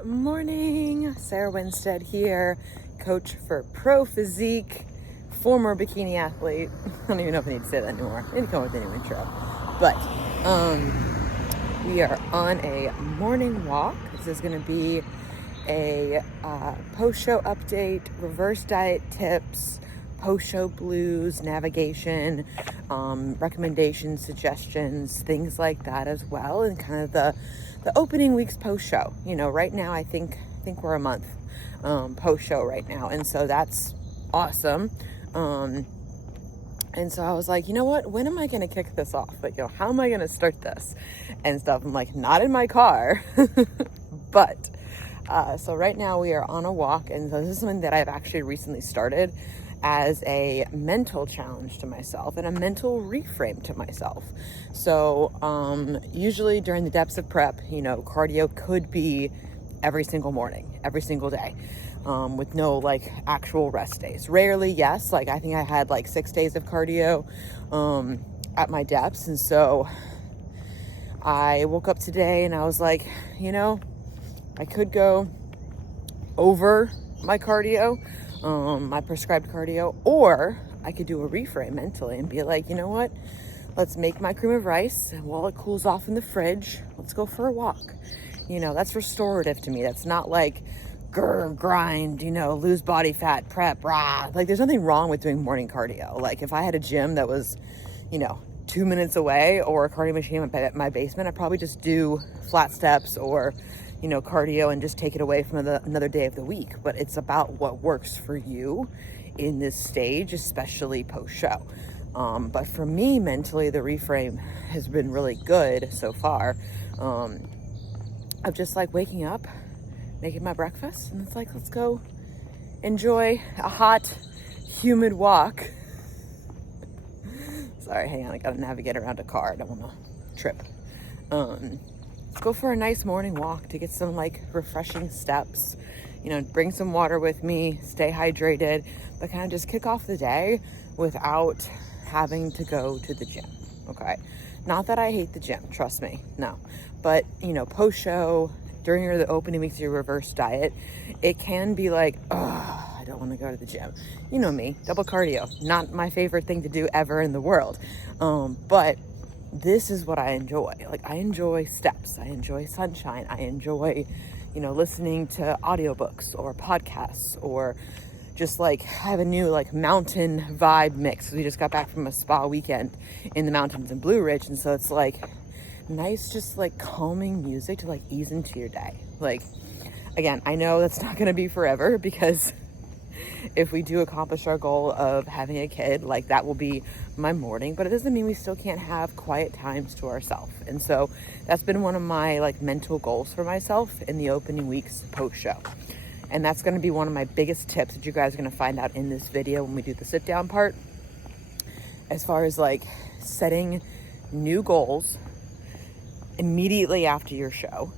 Good morning, Sarah Winstead here, coach for Pro Physique, former bikini athlete. I don't even know if I need to say that anymore. I need to come up with a new intro. But we are on a morning walk. This is going to be a post-show update, reverse diet tips, post-show blues, navigation, recommendations, suggestions, things like that as well, and kind of the opening week's post-show. You know, right now I think we're a month post-show right now, and so that's awesome. And so I was like, you know what, when am I going to kick this off? Like, you know, how am I going to start this and stuff? I'm like, not in my car. But so right now we are on a walk, and so this is something that I've actually recently started as a mental challenge to myself and a mental reframe to myself. So usually during the depths of prep, you know, cardio could be every single morning, every single day, with no like actual rest days. Rarely, yes. Like I think I had like 6 days of cardio at my depths. And so I woke up today and I was like, you know, I could go over my cardio, my prescribed cardio, or I could do a reframe mentally and be like, you know what, let's make my cream of rice, and while it cools off in the fridge, let's go for a walk. You know, that's restorative to me. That's not like grind, you know, lose body fat, prep, rah. Like there's nothing wrong with doing morning cardio. Like if I had a gym that was, you know, 2 minutes away, or a cardio machine in my basement, I'd probably just do flat steps or, you know, cardio and just take it away from another day of the week. But it's about what works for you in this stage, especially post-show. But for me, mentally, the reframe has been really good so far. Of just like waking up, making my breakfast, and it's like, let's go enjoy a hot, humid walk. Sorry, hang on, I gotta navigate around a car. I don't wanna trip. Let's go for a nice morning walk to get some like refreshing steps, you know, bring some water with me, stay hydrated, but kind of just kick off the day without having to go to the gym. Okay. Not that I hate the gym, trust me, no. But, you know, post-show, during the opening weeks of your reverse diet, it can be like, oh, I don't want to go to the gym. You know me, double cardio, not my favorite thing to do ever in the world. But this is what I enjoy. Like I enjoy steps, I enjoy sunshine, I enjoy, you know, listening to audiobooks or podcasts, or just like I have a new like mountain vibe mix. We just got back from a spa weekend in the mountains in Blue Ridge, and so it's like nice, just like calming music to like ease into your day. Like again, I know that's not going to be forever, because if we do accomplish our goal of having a kid, like that will be my morning, but it doesn't mean we still can't have quiet times to ourselves. And so that's been one of my like mental goals for myself in the opening weeks post-show. And that's going to be one of my biggest tips that you guys are going to find out in this video when we do the sit down part, as far as like setting new goals immediately after your show.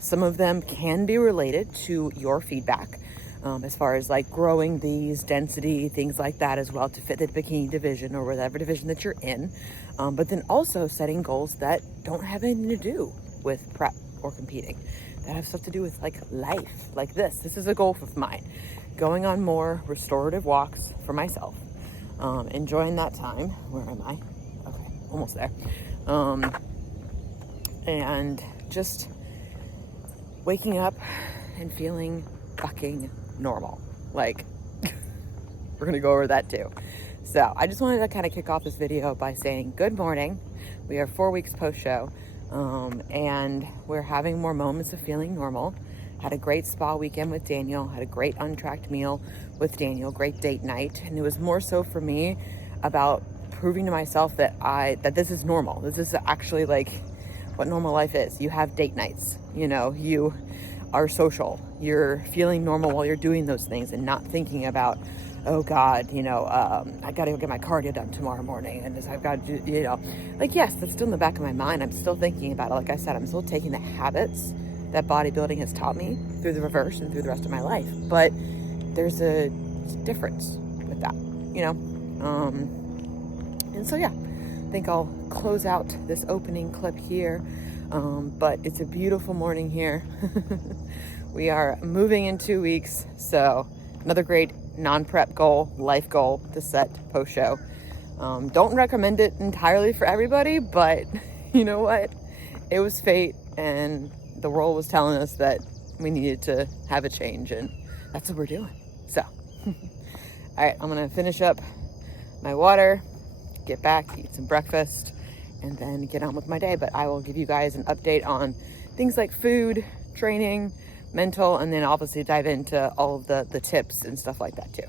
Some of them can be related to your feedback, as far as like growing these density, things like that as well, to fit the bikini division or whatever division that you're in. But then also setting goals that don't have anything to do with prep or competing, that have stuff to do with like life, like this. This is a goal of mine, going on more restorative walks for myself, enjoying that time. Where am I? Okay, almost there. And just waking up and feeling fucking normal. Like we're gonna go over that too. So I just wanted to kind of kick off this video by saying good morning. We are 4 weeks post-show, and we're having more moments of feeling normal. Had a great spa weekend with Daniel, had a great untracked meal with Daniel, great date night. And it was more so for me about proving to myself that this is normal. This is actually like what normal life is. You have date nights, you know, you are social, you're feeling normal while you're doing those things, and not thinking about, oh God, you know, I gotta go get my cardio done tomorrow morning, and I've got to do, you know, like, yes, that's still in the back of my mind. I'm still thinking about it. Like I said, I'm still taking the habits that bodybuilding has taught me through the reverse and through the rest of my life. But there's a difference with that, you know? And so, yeah, I think I'll close out this opening clip here But it's a beautiful morning here. We are moving in 2 weeks, so another great non-prep goal, life goal to set post-show. Don't recommend it entirely for everybody, but you know what? It was fate, and the world was telling us that we needed to have a change, and that's what we're doing. So, all right, I'm gonna finish up my water, get back, eat some breakfast, and then get on with my day. But I will give you guys an update on things like food, training, mental, and then obviously dive into all of the tips and stuff like that too.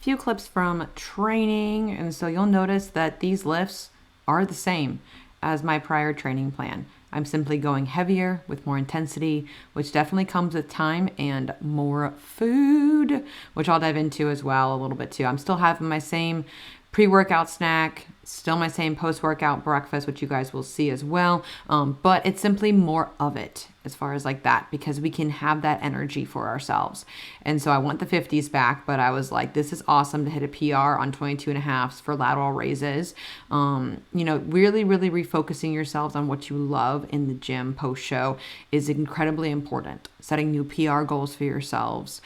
Few clips from training, and so you'll notice that these lifts are the same as my prior training plan. I'm simply going heavier with more intensity, which definitely comes with time and more food, which I'll dive into as well a little bit too. I'm still having my same pre-workout snack, still my same post-workout breakfast, which you guys will see as well. But it's simply more of it as far as like that, because we can have that energy for ourselves. And so I want the 50s back, but I was like, this is awesome to hit a PR on 22.5s for lateral raises. Really refocusing yourselves on what you love in the gym post-show is incredibly important. Setting new PR goals for yourselves,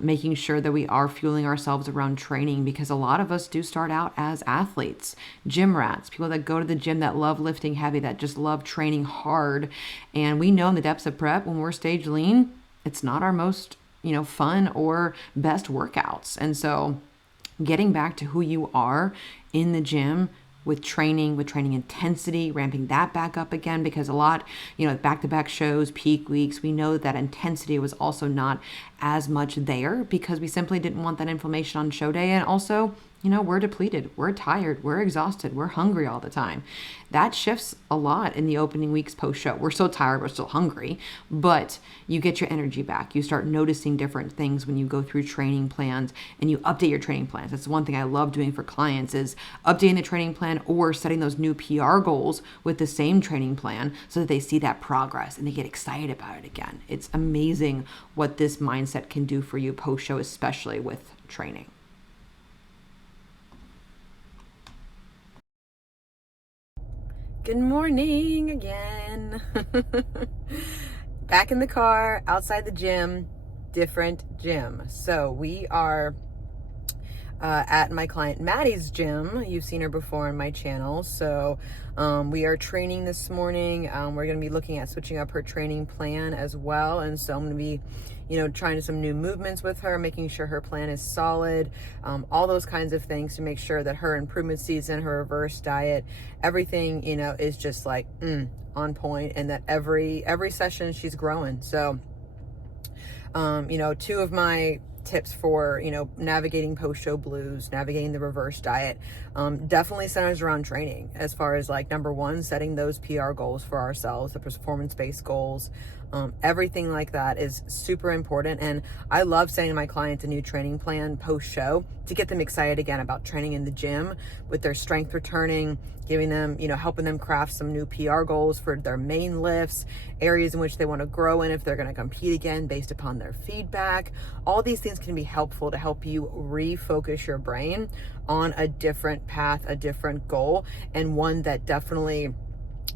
making sure that we are fueling ourselves around training, because a lot of us do start out as athletes, gym rats, people that go to the gym that love lifting heavy, that just love training hard. And we know in the depths of prep, when we're stage lean, it's not our most, fun or best workouts. And so getting back to who you are in the gym with training intensity, ramping that back up again, because a lot, back-to-back shows, peak weeks, we know that intensity was also not as much there because we simply didn't want that inflammation on show day. And also, we're depleted, we're tired, we're exhausted, we're hungry all the time. That shifts a lot in the opening weeks post-show. We're still tired, we're still hungry, but you get your energy back. You start noticing different things when you go through training plans and you update your training plans. That's one thing I love doing for clients, is updating the training plan or setting those new PR goals with the same training plan so that they see that progress and they get excited about it again. It's amazing what this mindset can do for you post-show, especially with training. Good morning again. Back in the car, outside the gym, different gym. So we are at my client Maddie's gym. You've seen her before on my channel. So we are training this morning. We're going to be looking at switching up her training plan as well. And so I'm going to be trying some new movements with her, making sure her plan is solid, all those kinds of things to make sure that her improvement season, her reverse diet, everything, is just like on point, and that every session she's growing. So, two of my tips for, navigating post-show blues, navigating the reverse diet, definitely centers around training, as far as like, number one, setting those PR goals for ourselves, the performance-based goals. Everything like that is super important. And I love sending my clients a new training plan post-show to get them excited again about training in the gym with their strength returning, giving them, helping them craft some new PR goals for their main lifts, areas in which they want to grow in if they're going to compete again based upon their feedback. All these things can be helpful to help you refocus your brain on a different path, a different goal, and one that definitely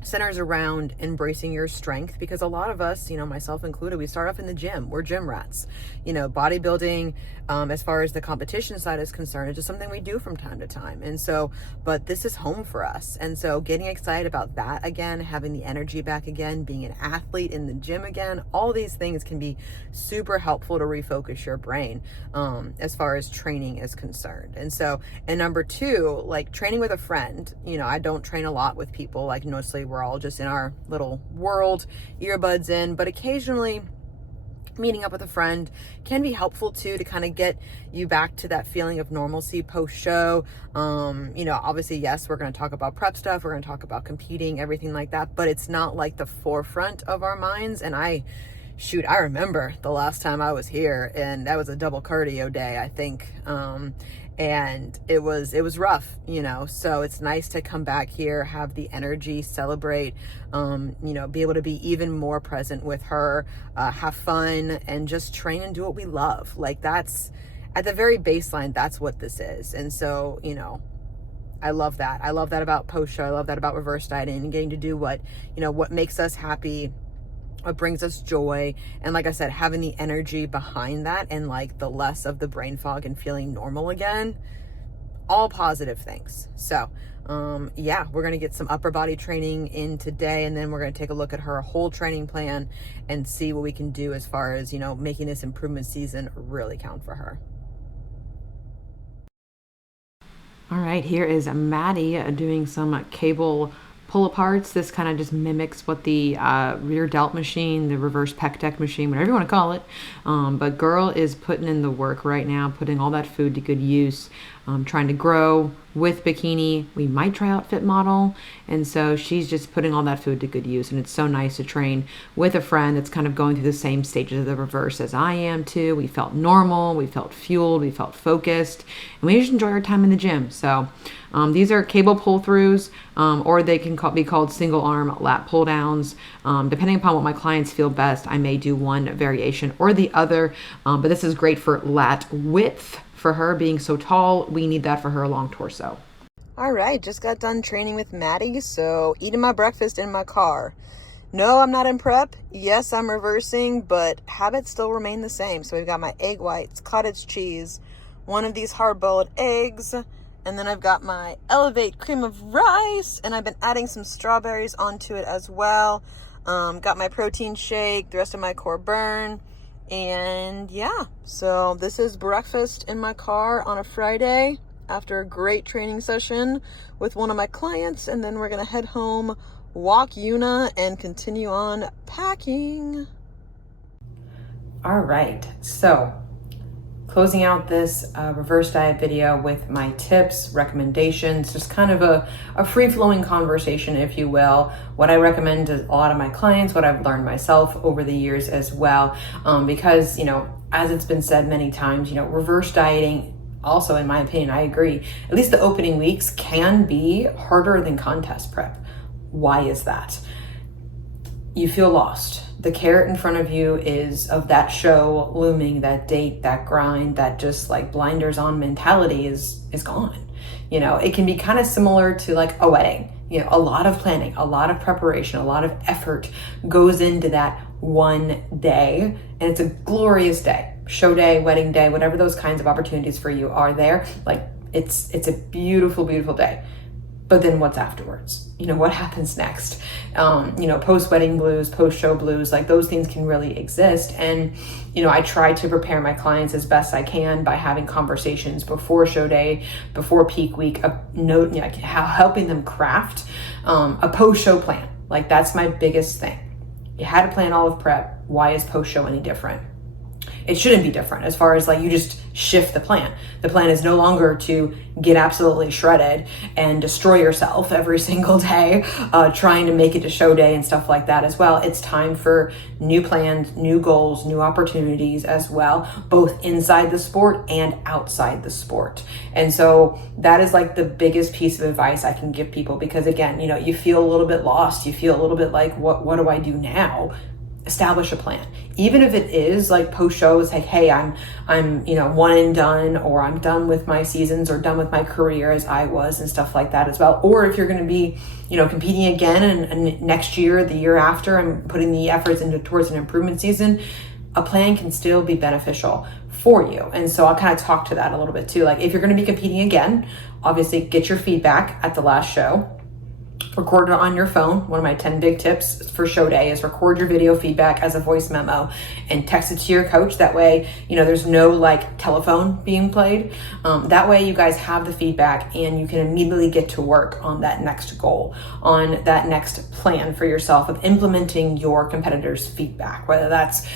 centers around embracing your strength, because a lot of us, myself included, we start off in the gym. We're gym rats. Bodybuilding, as far as the competition side is concerned, it's just something we do from time to time. And so, but this is home for us. And so getting excited about that again, having the energy back again, being an athlete in the gym again, all these things can be super helpful to refocus your brain, as far as training is concerned. And so, and number two, like training with a friend, I don't train a lot with people, like mostly we're all just in our little world, earbuds in, but occasionally meeting up with a friend can be helpful too, to kind of get you back to that feeling of normalcy post-show. Obviously, yes, we're going to talk about prep stuff, we're going to talk about competing, everything like that, but it's not like the forefront of our minds. And I remember the last time I was here, and that was a double cardio day, I think. And it was rough, so it's nice to come back here, have the energy, celebrate, be able to be even more present with her, have fun, and just train and do what we love. Like, that's at the very baseline, that's what this is. And so, I love that. I love that about post show. I love that about reverse dieting and getting to do what, what makes us happy, what brings us joy. And like I said, having the energy behind that and like the less of the brain fog and feeling normal again, all positive things. So yeah, we're going to get some upper body training in today, and then we're going to take a look at her whole training plan and see what we can do as far as, making this improvement season really count for her. All right, here is Maddie doing some cable pull aparts. This kind of just mimics what the rear delt machine, the reverse pec deck machine, whatever you want to call it. But girl is putting in the work right now, putting all that food to good use, trying to grow with bikini. We might try out fit model. And so she's just putting all that food to good use. And it's so nice to train with a friend that's kind of going through the same stages of the reverse as I am too. We felt normal, we felt fueled, we felt focused, and we just enjoy our time in the gym. So these are cable pull-throughs, or they can be called single arm lat pull downs. Depending upon what my clients feel best, I may do one variation or the other. But this is great for lat width. For her being so tall, we need that for her long torso. All right, just got done training with Maddie, so eating my breakfast in my car. No, I'm not in prep. Yes, I'm reversing, but habits still remain the same. So we've got my egg whites, cottage cheese, one of these hard-boiled eggs, and then I've got my Elevate cream of rice, and I've been adding some strawberries onto it as well. Got my protein shake, the rest of my core burn. And yeah, so this is breakfast in my car on a Friday after a great training session with one of my clients. And then we're going to head home, walk Yuna, and continue on packing. All right, so closing out this reverse diet video with my tips, recommendations, just kind of a free-flowing conversation, if you will. What I recommend to a lot of my clients, what I've learned myself over the years as well. Because, as it's been said many times, reverse dieting, also in my opinion, I agree, at least the opening weeks can be harder than contest prep. Why is that? You feel lost. The carrot in front of you is of that show looming, that date, that grind, that just like blinders on mentality is gone. It can be kind of similar to like a wedding. A lot of planning, a lot of preparation, a lot of effort goes into that one day, and it's a glorious day. Show day, wedding day, whatever those kinds of opportunities for you are there. Like it's a beautiful, beautiful day. But then what's afterwards? What happens next? Post-wedding blues, post-show blues, like those things can really exist. And, I try to prepare my clients as best I can by having conversations before show day, before peak week, helping them craft a post-show plan. Like that's my biggest thing. You had to plan all of prep. Why is post-show any different? It shouldn't be different as far as like you just shift the plan. The plan is no longer to get absolutely shredded and destroy yourself every single day, trying to make it to show day and stuff like that as well. It's time for new plans, new goals, new opportunities as well, both inside the sport and outside the sport. And so that is like the biggest piece of advice I can give people, because again, you feel a little bit lost. You feel a little bit like, what do I do now? Establish a plan. Even if it is like post shows, like, hey, I'm one and done, or I'm done with my seasons, or done with my career as I was, and stuff like that as well. Or if you're going to be, competing again and next year, the year after, and putting the efforts towards an improvement season, a plan can still be beneficial for you. And so I'll kind of talk to that a little bit too. Like if you're going to be competing again, obviously get your feedback at the last show. Record it on your phone. One of my 10 big tips for show day is record your video feedback as a voice memo and text it to your coach. That way, there's no like telephone being played. That way you guys have the feedback and you can immediately get to work on that next goal, on that next plan for yourself of implementing your competitors' feedback. Whether that's,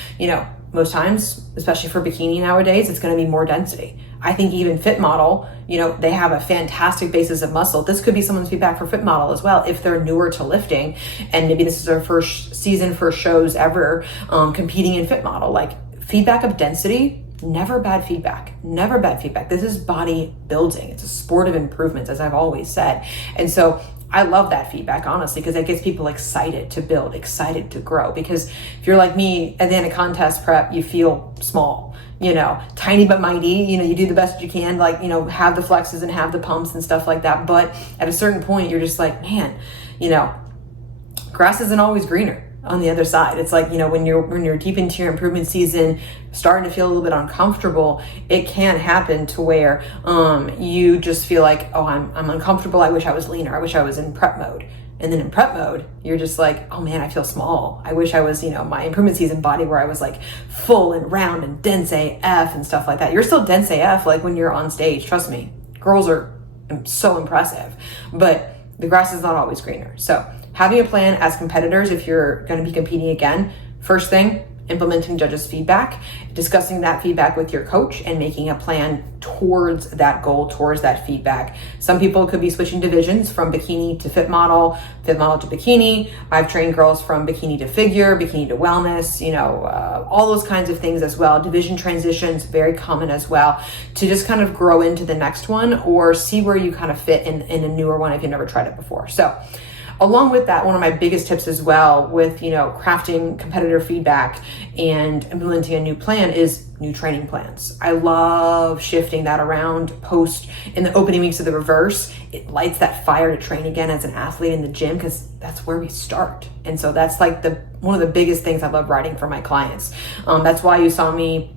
most times, especially for bikini nowadays, it's going to be more density. I think even Fit Model, they have a fantastic basis of muscle. This could be someone's feedback for Fit Model as well, if they're newer to lifting and maybe this is their first season, first shows ever competing in Fit Model. Like feedback of density, never bad feedback, never bad feedback. This is bodybuilding. It's a sport of improvements, as I've always said. And so I love that feedback, honestly, because it gets people excited to build, excited to grow. Because if you're like me, at the end of contest prep, you feel small, tiny but mighty. You do the best you can, like, have the flexes and have the pumps and stuff like that. But at a certain point, you're just like, man, grass isn't always greener on the other side. It's like, when you're deep into your improvement season, starting to feel a little bit uncomfortable, it can happen to where you just feel like, oh, I'm uncomfortable. I wish I was leaner. I wish I was in prep mode. And then in prep mode, you're just like, oh man, I feel small. I wish I was, my improvement season body where I was like full and round and dense AF and stuff like that. You're still dense AF, like when you're on stage. Trust me, girls are so impressive, but the grass is not always greener. So having a plan as competitors, if you're going to be competing again, first thing, implementing judges' feedback, discussing that feedback with your coach, and making a plan towards that goal, towards that feedback. Some people could be switching divisions from bikini to fit model to bikini. I've trained girls from bikini to figure, bikini to wellness, all those kinds of things as well. Division transitions, very common as well, to just kind of grow into the next one or see where you kind of fit in a newer one if you've never tried it before. So along with that, one of my biggest tips as well with, crafting competitor feedback and implementing a new plan is new training plans. I love shifting that around in the opening weeks of the reverse. It lights that fire to train again as an athlete in the gym, because that's where we start. And so that's like one of the biggest things I love writing for my clients. That's why you saw me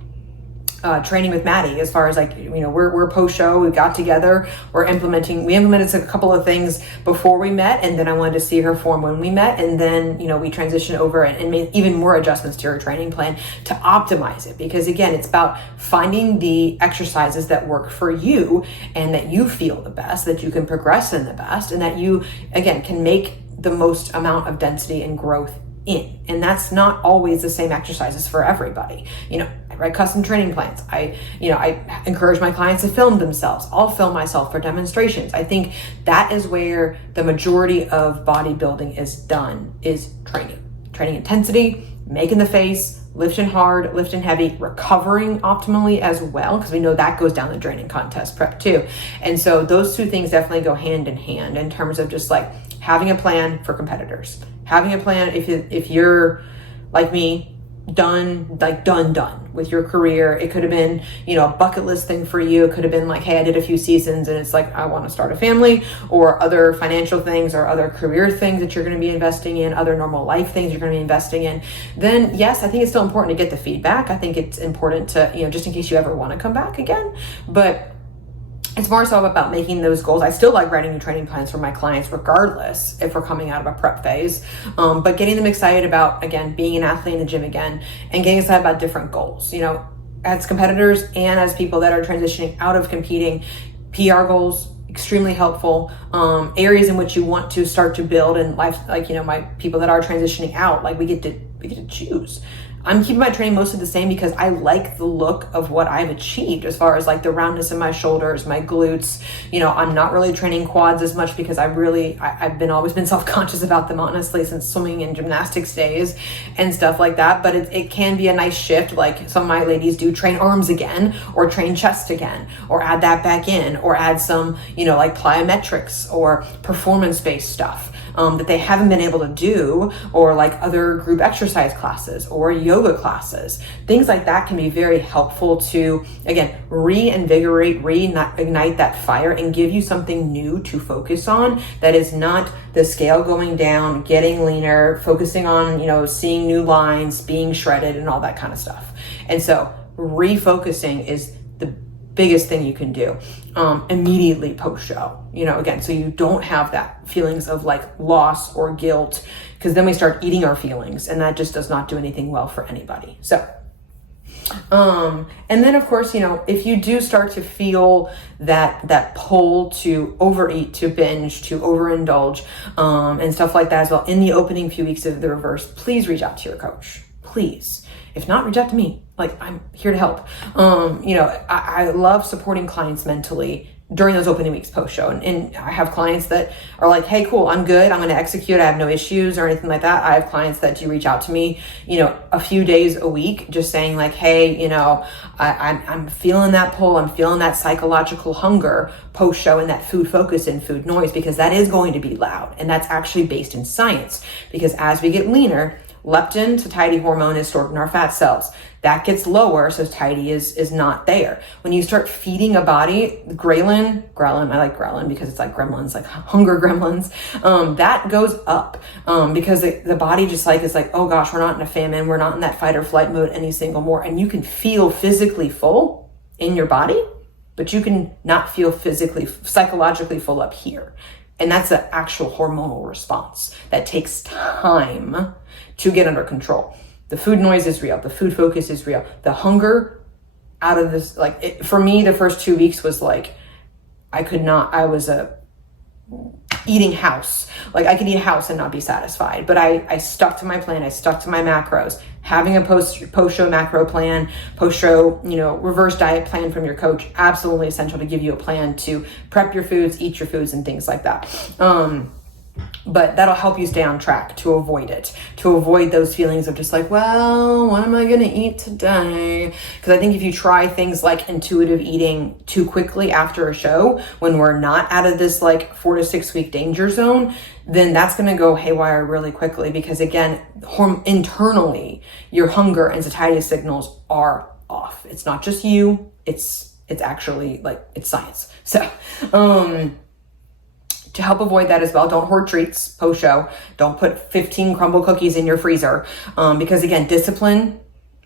training with Maddie, as far as like, we're post-show, we got together, we implemented a couple of things before we met, and then I wanted to see her form when we met, and then, we transitioned over and made even more adjustments to her training plan to optimize it. Because again, it's about finding the exercises that work for you and that you feel the best, that you can progress in the best, and that you, again, can make the most amount of density and growth in. And that's not always the same exercises for everybody. I write custom training plans. I encourage my clients to film themselves. I'll film myself for demonstrations. I think that is where the majority of bodybuilding is done, is training intensity, making the face, lifting hard, lifting heavy, recovering optimally as well, because we know that goes down the drain in contest prep too. And so those two things definitely go hand in hand in terms of just like having a plan for competitors, having a plan if you're like me, done with your career. It could have been, a bucket list thing for you. It could have been like, hey, I did a few seasons and it's like, I want to start a family, or other financial things or other career things that you're going to be investing in, other normal life things you're going to be investing in. Then yes, I think it's still important to get the feedback. I think it's important to, just in case you ever want to come back again, but it's more so about making those goals. I still like writing new training plans for my clients, regardless if we're coming out of a prep phase, but getting them excited about, again, being an athlete in the gym again, and getting excited about different goals, as competitors and as people that are transitioning out of competing. PR goals, extremely helpful. Areas in which you want to start to build in life, like, my people that are transitioning out, like we get to choose. I'm keeping my training mostly the same because I like the look of what I've achieved as far as like the roundness in my shoulders, my glutes. I'm not really training quads as much because I've always been self-conscious about them, honestly, since swimming and gymnastics days and stuff like that. But it can be a nice shift. Like some of my ladies do train arms again, or train chest again, or add that back in, or add some, like plyometrics or performance-based stuff that they haven't been able to do, or like other group exercise classes or yoga classes. Things like that can be very helpful to, again, reignite that fire and give you something new to focus on that is not the scale going down, getting leaner, focusing on, seeing new lines, being shredded and all that kind of stuff. And so refocusing is the biggest thing you can do immediately post-show, again, so you don't have that feelings of like loss or guilt, because then we start eating our feelings, and that just does not do anything well for anybody. So and then of course, if you do start to feel that pull to overeat, to binge, to overindulge, and stuff like that as well, in the opening few weeks of the reverse, please reach out to your coach. Please. If not, reach out to me. Like, I'm here to help. I love supporting clients mentally during those opening weeks post-show. And I have clients that are like, hey, cool, I'm good, I'm going to execute, I have no issues or anything like that. I have clients that do reach out to me, a few days a week, just saying like, hey, I'm feeling that pull, I'm feeling that psychological hunger post-show, and that food focus and food noise, because that is going to be loud. And that's actually based in science, because as we get leaner, leptin, satiety hormone, is stored in our fat cells. That gets lower, so satiety is not there. When you start feeding a body, ghrelin, I like ghrelin because it's like gremlins, like hunger gremlins, that goes up because the body just like is like, oh gosh, we're not in a famine, we're not in that fight or flight mode any single more. And you can feel physically full in your body, but you can not feel psychologically full up here. And that's an actual hormonal response that takes time to get under control. The food noise is real. The food focus is real. The hunger out of this, for me, the first 2 weeks was like, I was eating house. Like I could eat a house and not be satisfied, but I stuck to my plan. I stuck to my macros. Having a post-show macro plan, post-show, reverse diet plan from your coach, absolutely essential to give you a plan to prep your foods, eat your foods, and things like that. But that'll help you stay on track to avoid those feelings of just like, well, what am I going to eat today? Because I think if you try things like intuitive eating too quickly after a show, when we're not out of this like 4 to 6 week danger zone, then that's going to go haywire really quickly. Because again, internally, your hunger and satiety signals are off. It's not just you. It's actually it's science. So, to help avoid that as well, don't hoard treats post-show. Don't put 15 crumble cookies in your freezer because again, discipline,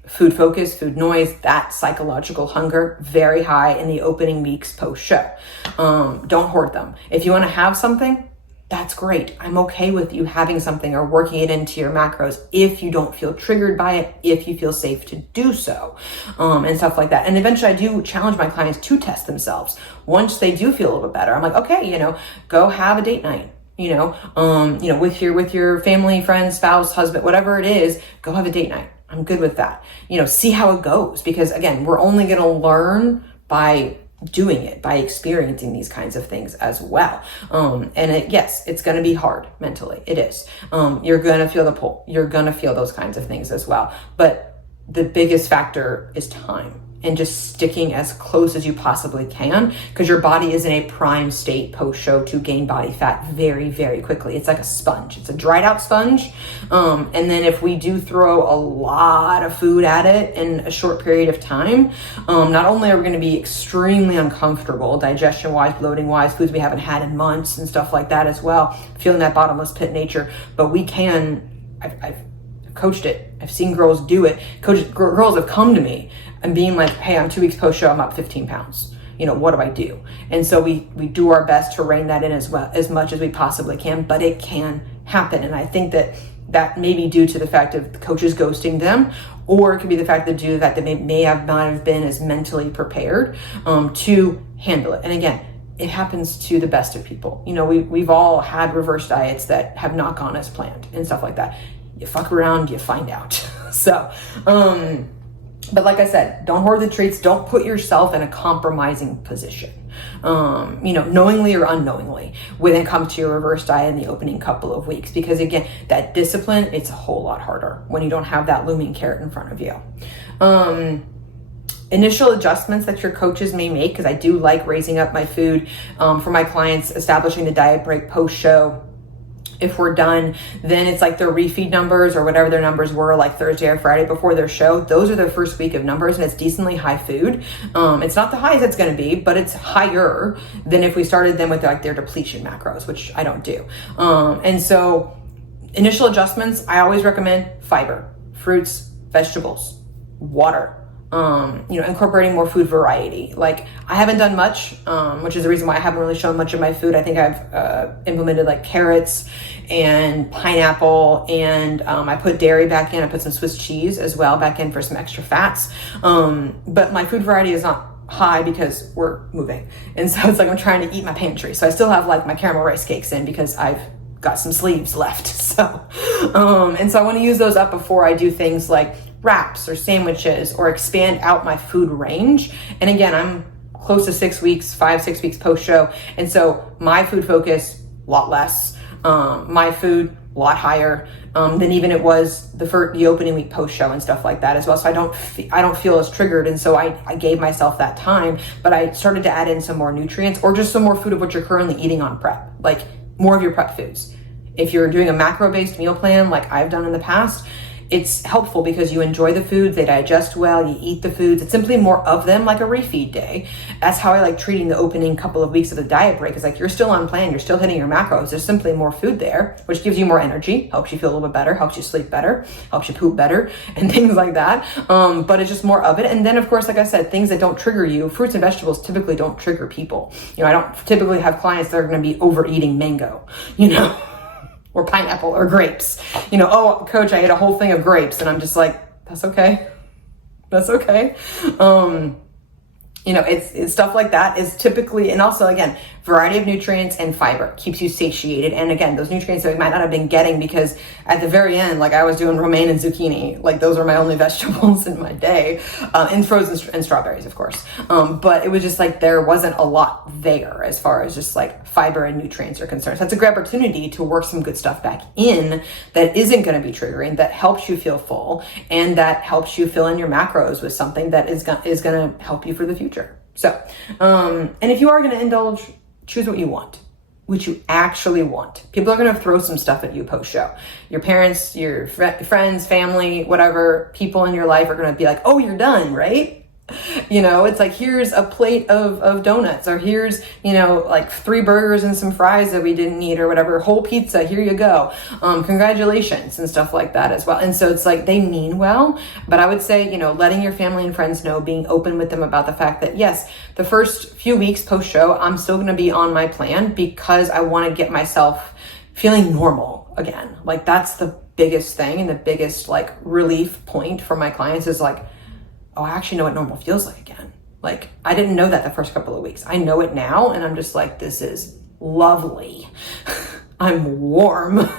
food focus, food noise, that psychological hunger, very high in the opening weeks post-show. Don't hoard them. If you want to have something, that's great. I'm okay with you having something or working it into your macros if you don't feel triggered by it, if you feel safe to do so, and stuff like that. And eventually I do challenge my clients to test themselves. Once they do feel a little bit better, I'm like, okay, go have a date night, with your family, friends, spouse, husband, whatever it is, go have a date night. I'm good with that. See how it goes, because again, we're only going to learn by doing it, by experiencing these kinds of things as well. Yes, it's going to be hard mentally. It is. You're going to feel the pull. You're going to feel those kinds of things as well. But the biggest factor is time and just sticking as close as you possibly can, because your body is in a prime state post-show to gain body fat very, very quickly. It's like a sponge. It's a dried out sponge. And then if we do throw a lot of food at it in a short period of time, not only are we going to be extremely uncomfortable, digestion-wise, bloating-wise, foods we haven't had in months and stuff like that as well, feeling that bottomless pit nature, but we can, I've coached it. I've seen girls do it. Girls have come to me and being like, hey, I'm 2 weeks post-show, I'm up 15 pounds. What do I do? And so we do our best to rein that in as much as we possibly can, but it can happen. And I think that may be due to the fact of the coaches ghosting them, or it could be the fact that they may have not have been as mentally prepared to handle it. And again, it happens to the best of people. We've all had reverse diets that have not gone as planned and stuff like that. You fuck around, you find out. So, but like I said, don't hoard the treats. Don't put yourself in a compromising position, knowingly or unknowingly when it comes to your reverse diet in the opening couple of weeks. Because again, that discipline, it's a whole lot harder when you don't have that looming carrot in front of you. Initial adjustments that your coaches may make, because I do like raising up my food for my clients, establishing the diet break post-show. If we're done, then it's like their refeed numbers or whatever their numbers were like Thursday or Friday before their show. Those are their first week of numbers, and it's decently high food. It's not the highest it's going to be, but it's higher than if we started them with their depletion macros, which I don't do. And so initial adjustments, I always recommend fiber, fruits, vegetables, water. Incorporating more food variety. Like I haven't done much, which is the reason why I haven't really shown much of my food. I think I've implemented like carrots and pineapple, and I put dairy back in. I put some Swiss cheese as well back in for some extra fats. But my food variety is not high because we're moving. And so it's like I'm trying to eat my pantry. So I still have like my caramel rice cakes in because I've got some sleeves left. So, and so I want to use those up before I do things like wraps or sandwiches or expand out my food range. And again, I'm close to 6 weeks, 5-6 weeks post show. And so my food focus, a lot less, my food, a lot higher, than even it was the opening week post show and stuff like that as well. So I don't feel as triggered. And so I gave myself that time, but I started to add in some more nutrients or just some more food of what you're currently eating on prep, like more of your prep foods. If you're doing a macro-based meal plan like I've done in the past, it's helpful because you enjoy the foods, they digest well, you eat the foods. It's simply more of them, like a refeed day. That's how I like treating the opening couple of weeks of the diet break. It's like you're still on plan, you're still hitting your macros. There's simply more food there, which gives you more energy, helps you feel a little bit better, helps you sleep better, helps you poop better, and things like that. But it's just more of it. And then, of course, like I said, things that don't trigger you, fruits and vegetables typically don't trigger people. I don't typically have clients that are going to be overeating mango, or pineapple or grapes. Oh, coach, I ate a whole thing of grapes. And I'm just like, that's okay. That's okay. It's stuff like that is typically, and also again, variety of nutrients and fiber keeps you satiated. And again, those nutrients that we might not have been getting because at the very end, like I was doing romaine and zucchini, like those are my only vegetables in my day, and frozen and strawberries, of course. But it was just like, there wasn't a lot there as far as just like fiber and nutrients are concerned. So that's a great opportunity to work some good stuff back in that isn't going to be triggering, that helps you feel full and that helps you fill in your macros with something that is going to help you for the future. So, and if you are going to indulge, choose what you want, what you actually want. People are going to throw some stuff at you post show. Your parents, your friends, family, whatever, people in your life are going to be like, oh, you're done, right? It's like, here's a plate of donuts, or here's, like 3 burgers and some fries that we didn't eat or whatever, whole pizza, here you go. Congratulations and stuff like that as well. And so it's like, they mean well, but I would say, letting your family and friends know, being open with them about the fact that yes, the first few weeks post show, I'm still going to be on my plan because I want to get myself feeling normal again. Like that's the biggest thing, and the biggest like relief point for my clients is like, oh, I actually know what normal feels like again. Like I didn't know that the first couple of weeks. I know it now. And I'm just like, this is lovely. I'm warm.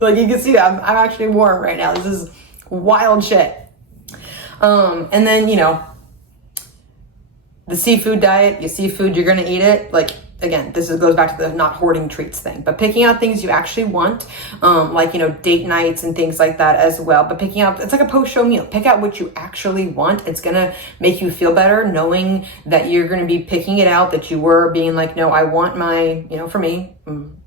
Like you can see, I'm actually warm right now. This is wild shit. And then, the seafood diet, you see food, you're going to eat it. Like, again, goes back to the not hoarding treats thing, but picking out things you actually want, like, date nights and things like that as well. But picking out, it's like a post-show meal. Pick out what you actually want. It's going to make you feel better knowing that you're going to be picking it out, that you were being like, no, I want my, for me,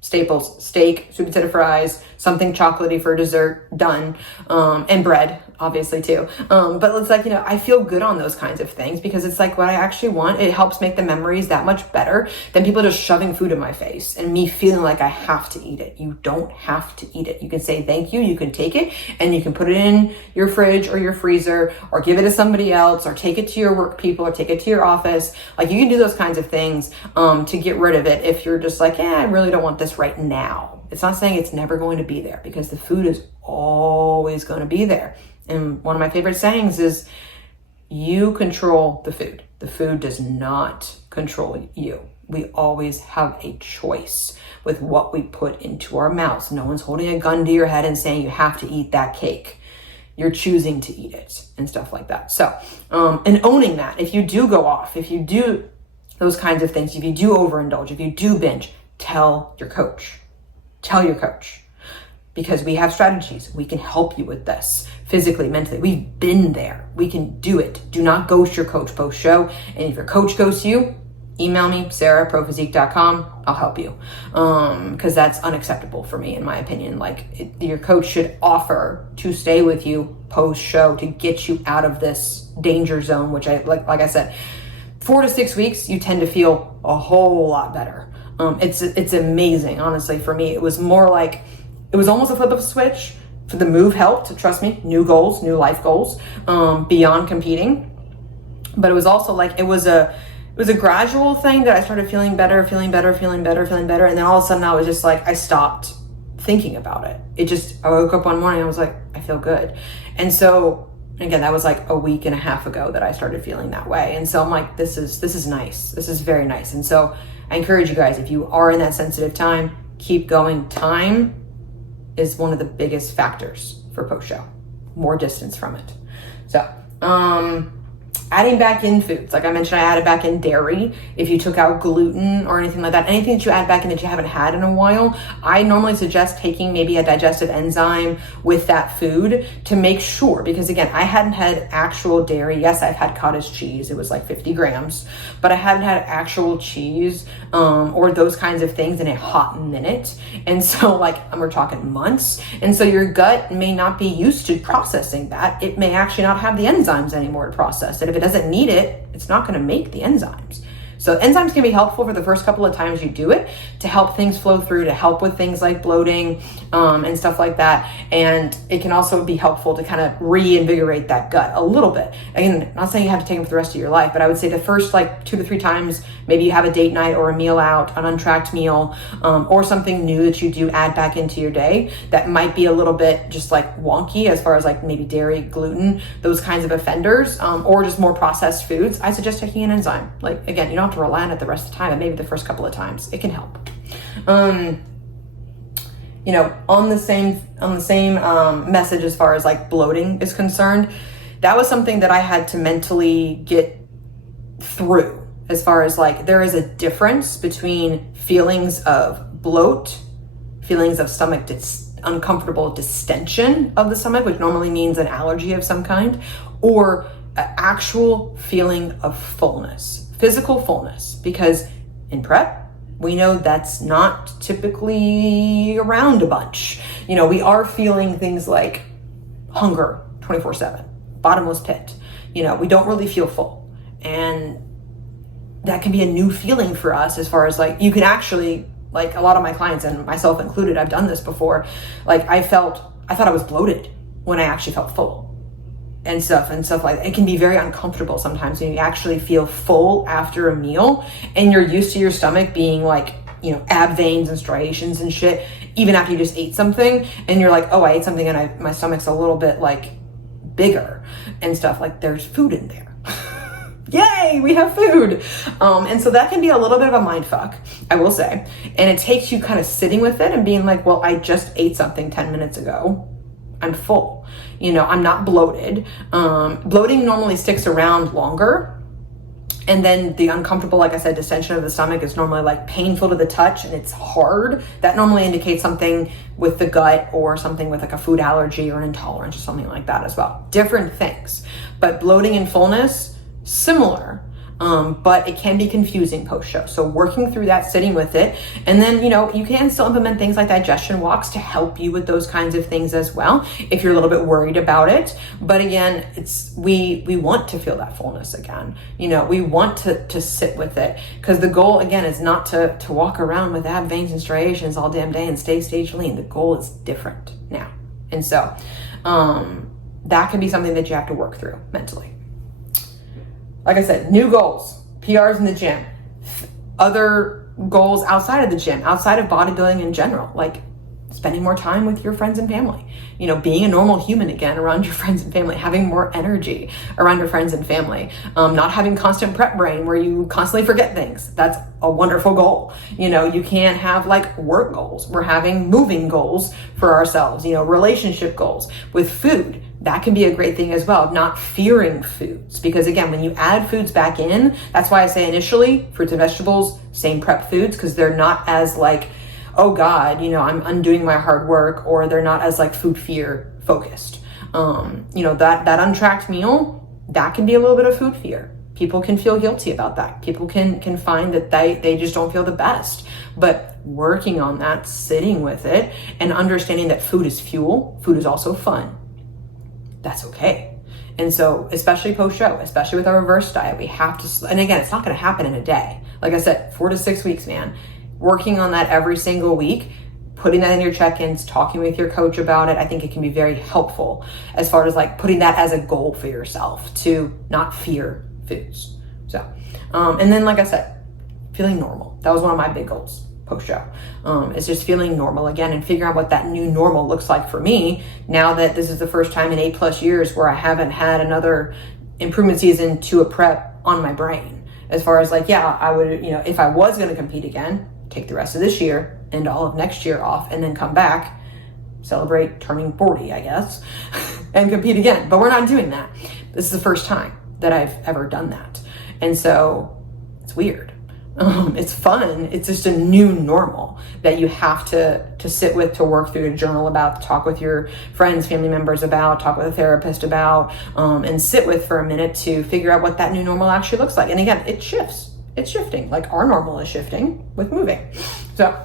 staples, steak, sweet potato fries, something chocolatey for dessert, done, and bread, obviously too. But it's like, I feel good on those kinds of things because it's like what I actually want. It helps make the memories that much better than people just shoving food in my face and me feeling like I have to eat it. You don't have to eat it. You can say thank you. You can take it and you can put it in your fridge or your freezer or give it to somebody else or take it to your work people or take it to your office. Like you can do those kinds of things to get rid of it if you're just like, I really don't want this right now. It's not saying it's never going to be there because the food is always going to be there. And one of my favorite sayings is, you control the food. The food does not control you. We always have a choice with what we put into our mouths. No one's holding a gun to your head and saying you have to eat that cake. You're choosing to eat it and stuff like that. So, and owning that, if you do go off, if you do those kinds of things, if you do overindulge, if you do binge, tell your coach. Tell your coach. Because we have strategies. We can help you with this physically, mentally. We've been there. We can do it. Do not ghost your coach post show. And if your coach ghosts you, email me, sarah@prophysique.com. I'll help you. Because that's unacceptable for me, in my opinion. Like your coach should offer to stay with you post show to get you out of this danger zone, which like I said, 4 to 6 weeks, you tend to feel a whole lot better. It's amazing, honestly, for me. It was more like, it was almost a flip of a switch. For the move helped, trust me, new goals, new life goals, beyond competing. But it was also like, it was a gradual thing that I started feeling better. And then all of a sudden I was just like, I stopped thinking about it. I woke up one morning, I was like, I feel good. And so, again, that was like a week and a half ago that I started feeling that way. And so I'm like, this is nice. This is very nice. And so I encourage you guys, if you are in that sensitive time, keep going. Time is one of the biggest factors for post show. More distance from it. So, Adding back in foods, like I mentioned, I added back in dairy. If you took out gluten or anything like that, anything that you add back in that you haven't had in a while, I normally suggest taking maybe a digestive enzyme with that food to make sure, because again, I hadn't had actual dairy. Yes, I've had cottage cheese. It was like 50 grams, but I hadn't had actual cheese or those kinds of things in a hot minute. And so like, we're talking months. And so your gut may not be used to processing that. It may actually not have the enzymes anymore to process it. If it doesn't need it, it's not going to make the enzymes. So enzymes can be helpful for the first couple of times you do it to help things flow through, to help with things like bloating and stuff like that. And it can also be helpful to kind of reinvigorate that gut a little bit. Again, I'm not saying you have to take them for the rest of your life, but I would say the first like 2 to 3 times, maybe you have a date night or a meal out, an untracked meal, or something new that you do add back into your day that might be a little bit just like wonky as far as like maybe dairy, gluten, those kinds of offenders, or just more processed foods. I suggest taking an enzyme. Like again, you don't have to rely on it the rest of the time, and maybe the first couple of times it can help. You know, on the same message as far as like bloating is concerned, that was something that I had to mentally get through, as far as like there is a difference between feelings of bloat, feelings of stomach uncomfortable distension of the stomach, which normally means an allergy of some kind, or an actual feeling of fullness, physical fullness, because in prep, we know that's not typically around a bunch. You know, we are feeling things like hunger 24/7, bottomless pit. You know, we don't really feel full. And that can be a new feeling for us, as far as like, you can actually, like a lot of my clients and myself included, I've done this before. Like I thought I was bloated when I actually felt full. And stuff like that. It can be very uncomfortable sometimes when you actually feel full after a meal and you're used to your stomach being like, you know, ab veins and striations and shit, even after you just ate something, and you're like, oh, I ate something and my stomach's a little bit like bigger and stuff. Like there's food in there. Yay, we have food. And so that can be a little bit of a mind fuck, I will say. And it takes you kind of sitting with it and being like, well, I just ate something 10 minutes ago. I'm full. You know, I'm not bloated. Bloating normally sticks around longer. And then the uncomfortable, like I said, distension of the stomach is normally like painful to the touch and it's hard. That normally indicates something with the gut or something with like a food allergy or an intolerance or something like that as well. Different things. But bloating and fullness, similar. But it can be confusing post-show. So working through that, sitting with it, and then, you know, you can still implement things like digestion walks to help you with those kinds of things as well, if you're a little bit worried about it. But again, we want to feel that fullness again. You know, we want to sit with it, because the goal again is not to walk around with ab veins and striations all damn day and stay stage lean. The goal is different now. And so, that can be something that you have to work through mentally. Like I said, new goals, PRs in the gym, other goals outside of the gym, outside of bodybuilding in general, like spending more time with your friends and family, you know, being a normal human again around your friends and family, having more energy around your friends and family, not having constant prep brain where you constantly forget things. That's a wonderful goal. You know, you can't have like work goals. We're having moving goals for ourselves, you know, relationship goals with food. That can be a great thing as well, not fearing foods. Because again, when you add foods back in, that's why I say initially, fruits and vegetables, same prep foods, because they're not as like, oh God, you know, I'm undoing my hard work, or they're not as like food fear focused. You know, that untracked meal, that can be a little bit of food fear. People can feel guilty about that. People can find that they just don't feel the best. But working on that, sitting with it, and understanding that food is fuel, food is also fun. That's okay. And so, especially post-show, especially with our reverse diet, we have to, and again, it's not going to happen in a day. Like I said, 4 to 6 weeks, man. Working on that every single week, putting that in your check-ins, talking with your coach about it, I think it can be very helpful as far as like putting that as a goal for yourself to not fear foods. So, and then like I said, feeling normal. That was one of my big goals post-show. It's just feeling normal again and figuring out what that new normal looks like for me now that this is the first time in 8+ years where I haven't had another improvement season to a prep on my brain. As far as like, yeah, I would, you know, if I was going to compete again, take the rest of this year and all of next year off and then come back, celebrate turning 40, I guess, and compete again. But we're not doing that. This is the first time. that I've ever done that. And so it's weird. It's fun. It's just a new normal that you have to sit with, to work through, to journal about, to talk with your friends, family members about, talk with a therapist about, and sit with for a minute to figure out what that new normal actually looks like. And again, it shifts. It's shifting. Like our normal is shifting with moving. So,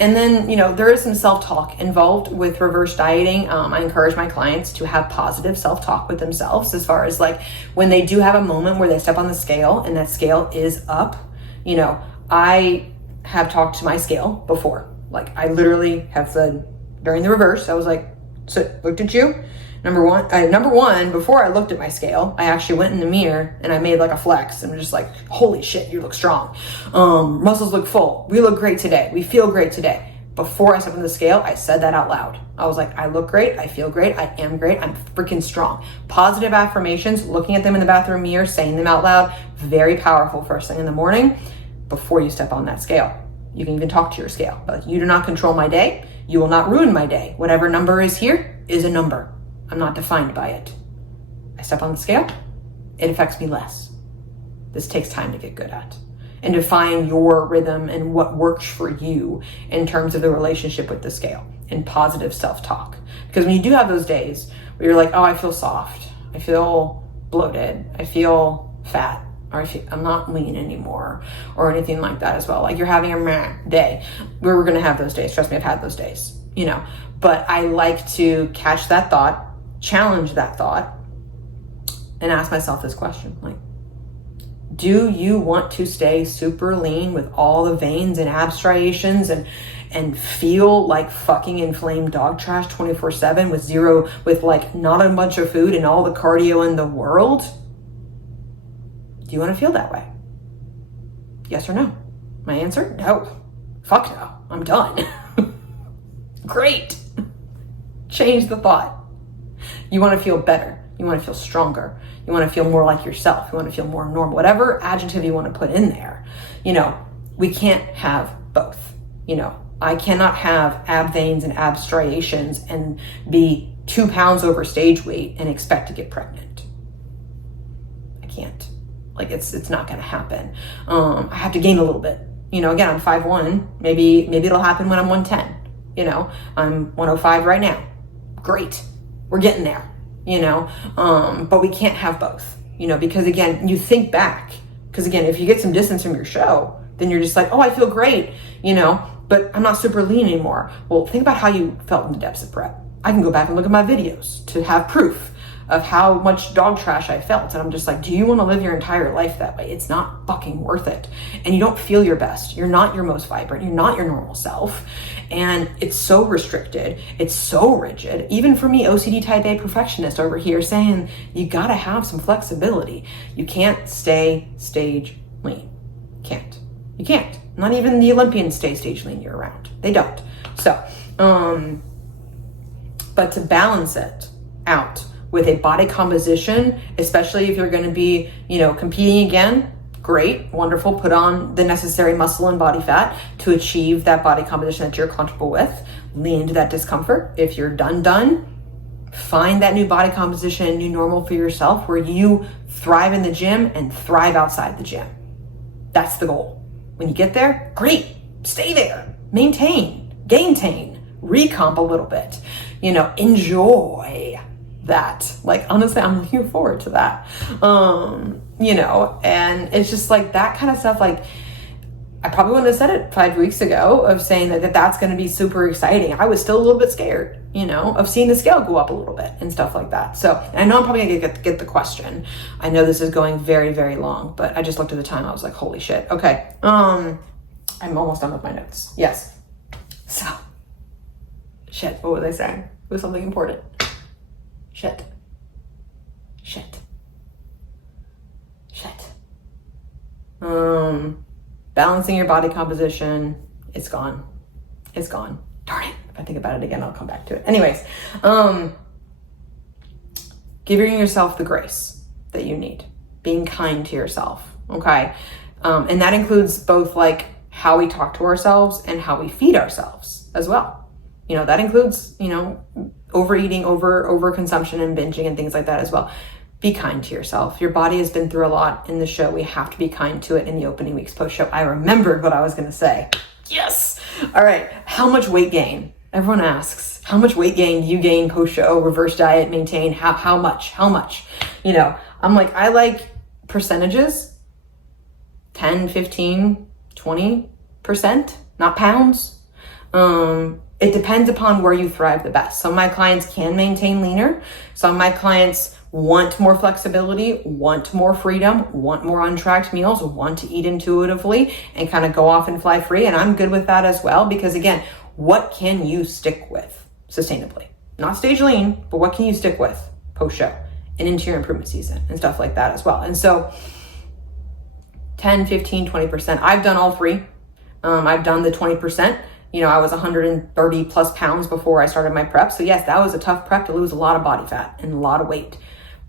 and then, there is some self-talk involved with reverse dieting. I encourage my clients to have positive self-talk with themselves, as far as like when they do have a moment where they step on the scale and that scale is up. I have talked to my scale before. Like I literally have said during the reverse, I was like, looked at you. Number one, before I looked at my scale, I actually went in the mirror and I made like a flex and was just like, holy shit, you look strong. Muscles look full. We look great today. We feel great today. Before I stepped on the scale, I said that out loud. I was like, I look great. I feel great. I am great. I'm freaking strong. Positive affirmations, looking at them in the bathroom mirror, saying them out loud, very powerful first thing in the morning before you step on that scale. You can even talk to your scale. But you do not control my day. You will not ruin my day. Whatever number is here is a number. I'm not defined by it. I step on the scale, it affects me less. This takes time to get good at. And to find your rhythm and what works for you in terms of the relationship with the scale and positive self-talk. Because when you do have those days where you're like, oh, I feel soft, I feel bloated, I feel fat, or I'm not lean anymore, or anything like that as well. Like you're having a meh day. We're going to have those days. Trust me, I've had those days, But I like to catch that thought, challenge that thought, and ask myself this question, like, do you want to stay super lean with all the veins and ab striations and feel like fucking inflamed dog trash 24/7 with like not a bunch of food and all the cardio in the world? Do you want to feel that way? Yes or no? My answer, no. Fuck no. I'm done. Great. Change the thought. You want to feel better. You want to feel stronger. You want to feel more like yourself. You want to feel more normal. Whatever adjective you want to put in there. We can't have both. I cannot have ab veins and ab striations and be 2 pounds over stage weight and expect to get pregnant. I can't. Like it's not going to happen. I have to gain a little bit. Again, I'm 5'1". Maybe it'll happen when I'm 110. I'm 105 right now. Great. We're getting there, but we can't have both, because again, you think back, because again, if you get some distance from your show, then you're just like, oh, I feel great, but I'm not super lean anymore. Well, think about how you felt in the depths of prep. I can go back and look at my videos to have proof of how much dog trash I felt. And I'm just like, do you want to live your entire life that way? It's not fucking worth it. And you don't feel your best. You're not your most vibrant. You're not your normal self. And it's so restricted. It's so rigid. Even for me, OCD type A perfectionist over here saying, you got to have some flexibility. You can't stay stage lean. Can't. You can't. Not even the Olympians stay stage lean year round. They don't. So, but to balance it out with a body composition, especially if you're going to be, competing again, great, wonderful, put on the necessary muscle and body fat to achieve that body composition that you're comfortable with. Lean into that discomfort. If you're done, find that new body composition and new normal for yourself where you thrive in the gym and thrive outside the gym. That's the goal. When you get there, great, stay there, maintain, gaintain, recomp a little bit, enjoy that. Like, honestly, I'm looking forward to that. And it's just like that kind of stuff. Like, I probably wouldn't have said it 5 weeks ago of saying that's going to be super exciting. I was still a little bit scared, of seeing the scale go up a little bit and stuff like that. So, and I know I'm probably going to get the question. I know this is going very, very long, but I just looked at the time. I was like, holy shit. Okay. I'm almost done with my notes. Yes. So, shit. What was I saying? It was something important. Shit. Balancing your body composition. It's gone. Darn it. If I think about it again, I'll come back to it. Anyways, giving yourself the grace that you need. Being kind to yourself. Okay. And that includes both like how we talk to ourselves and how we feed ourselves as well. You know, that includes, you know, overeating, over consumption and binging and things like that as well. Be kind to yourself. Your body has been through a lot in the show. We have to be kind to it in the opening week's post show. I remembered what I was going to say. Yes. All right. How much weight gain? Everyone asks, how much weight gain do you gain post show, reverse diet, maintain? How much? You know, I'm like, I like percentages, 10, 15, 20%, not pounds. It depends upon where you thrive the best. Some of my clients can maintain leaner. Some of my clients want more flexibility, want more freedom, want more untracked meals, want to eat intuitively and kind of go off and fly free. And I'm good with that as well, because again, what can you stick with sustainably? Not stage lean, but what can you stick with post show and into your improvement season and stuff like that as well. And so 10, 15, 20%. I've done all three. I've done the 20%. You know, I was 130 plus pounds before I started my prep. So yes, that was a tough prep to lose a lot of body fat and a lot of weight.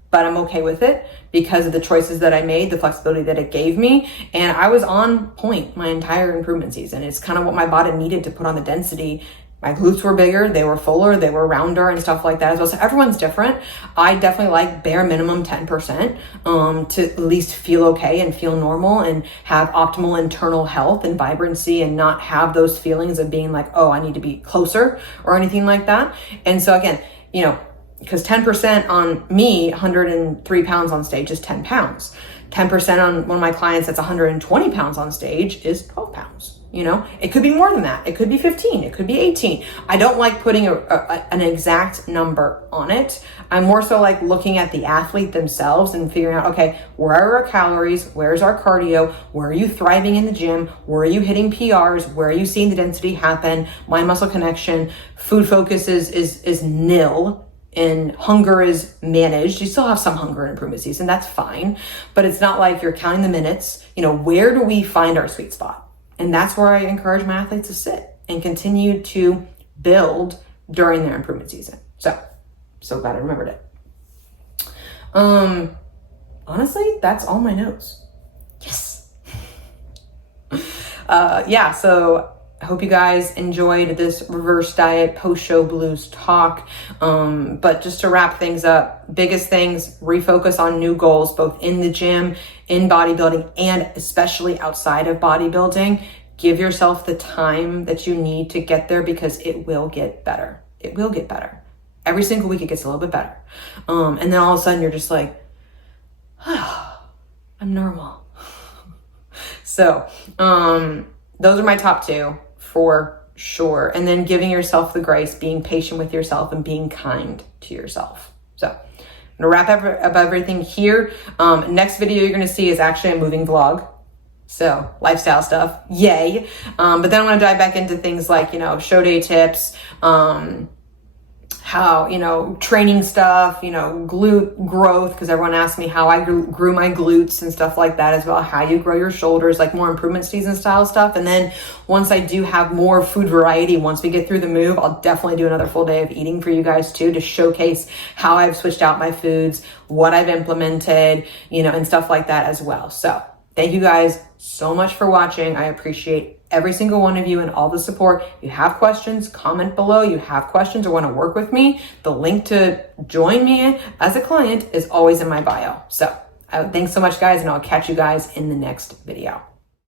But I'm okay with it because of the choices that I made, the flexibility that it gave me. And I was on point my entire improvement season. It's kind of what my body needed to put on the density. My glutes were bigger, they were fuller, they were rounder and stuff like that as well. So everyone's different. I definitely like bare minimum 10% to at least feel okay and feel normal and have optimal internal health and vibrancy and not have those feelings of being like, oh, I need to be closer or anything like that. And so again, you know, because 10% on me, 103 pounds on stage is 10 pounds. 10% on one of my clients that's 120 pounds on stage is 12 pounds. You know, it could be more than that. It could be 15. It could be 18. I don't like putting an exact number on it. I'm more so like looking at the athlete themselves and figuring out, okay, where are our calories? Where's our cardio? Where are you thriving in the gym? Where are you hitting PRs? Where are you seeing the density happen? Mind muscle connection, food focus is nil. And hunger is managed. You still have some hunger in improvement season. That's fine. But it's not like you're counting the minutes. You know, where do we find our sweet spot? And that's where I encourage my athletes to sit and continue to build during their improvement season. So glad I remembered it. Honestly, that's all my notes. Yes. Yeah, so I hope you guys enjoyed this reverse diet post-show blues talk. But just to wrap things up, biggest things, refocus on new goals, both in the gym, in bodybuilding, and especially outside of bodybuilding. Give yourself the time that you need to get there because it will get better. It will get better. Every single week it gets a little bit better. And then all of a sudden you're just like, oh, I'm normal. So those are my top two for sure. And then giving yourself the grace, being patient with yourself and being kind to yourself. So I'm gonna wrap up everything here. Next video you're gonna see is actually a moving vlog. So lifestyle stuff, yay. But then I'm gonna dive back into things like, you know, show day tips, how, you know, training stuff, you know, glute growth, because everyone asked me how I grew my glutes and stuff like that as well, how you grow your shoulders, like more improvement season style stuff. And then once I do have more food variety, once we get through the move, I'll definitely do another full day of eating for you guys too, to showcase how I've switched out my foods, what I've implemented, you know, and stuff like that as well. So thank you guys so much for watching. I appreciate every single one of you and all the support. If you have questions, comment below. You have questions or want to work with me, the link to join me as a client is always in my bio. So thanks so much, guys, and I'll catch you guys in the next video.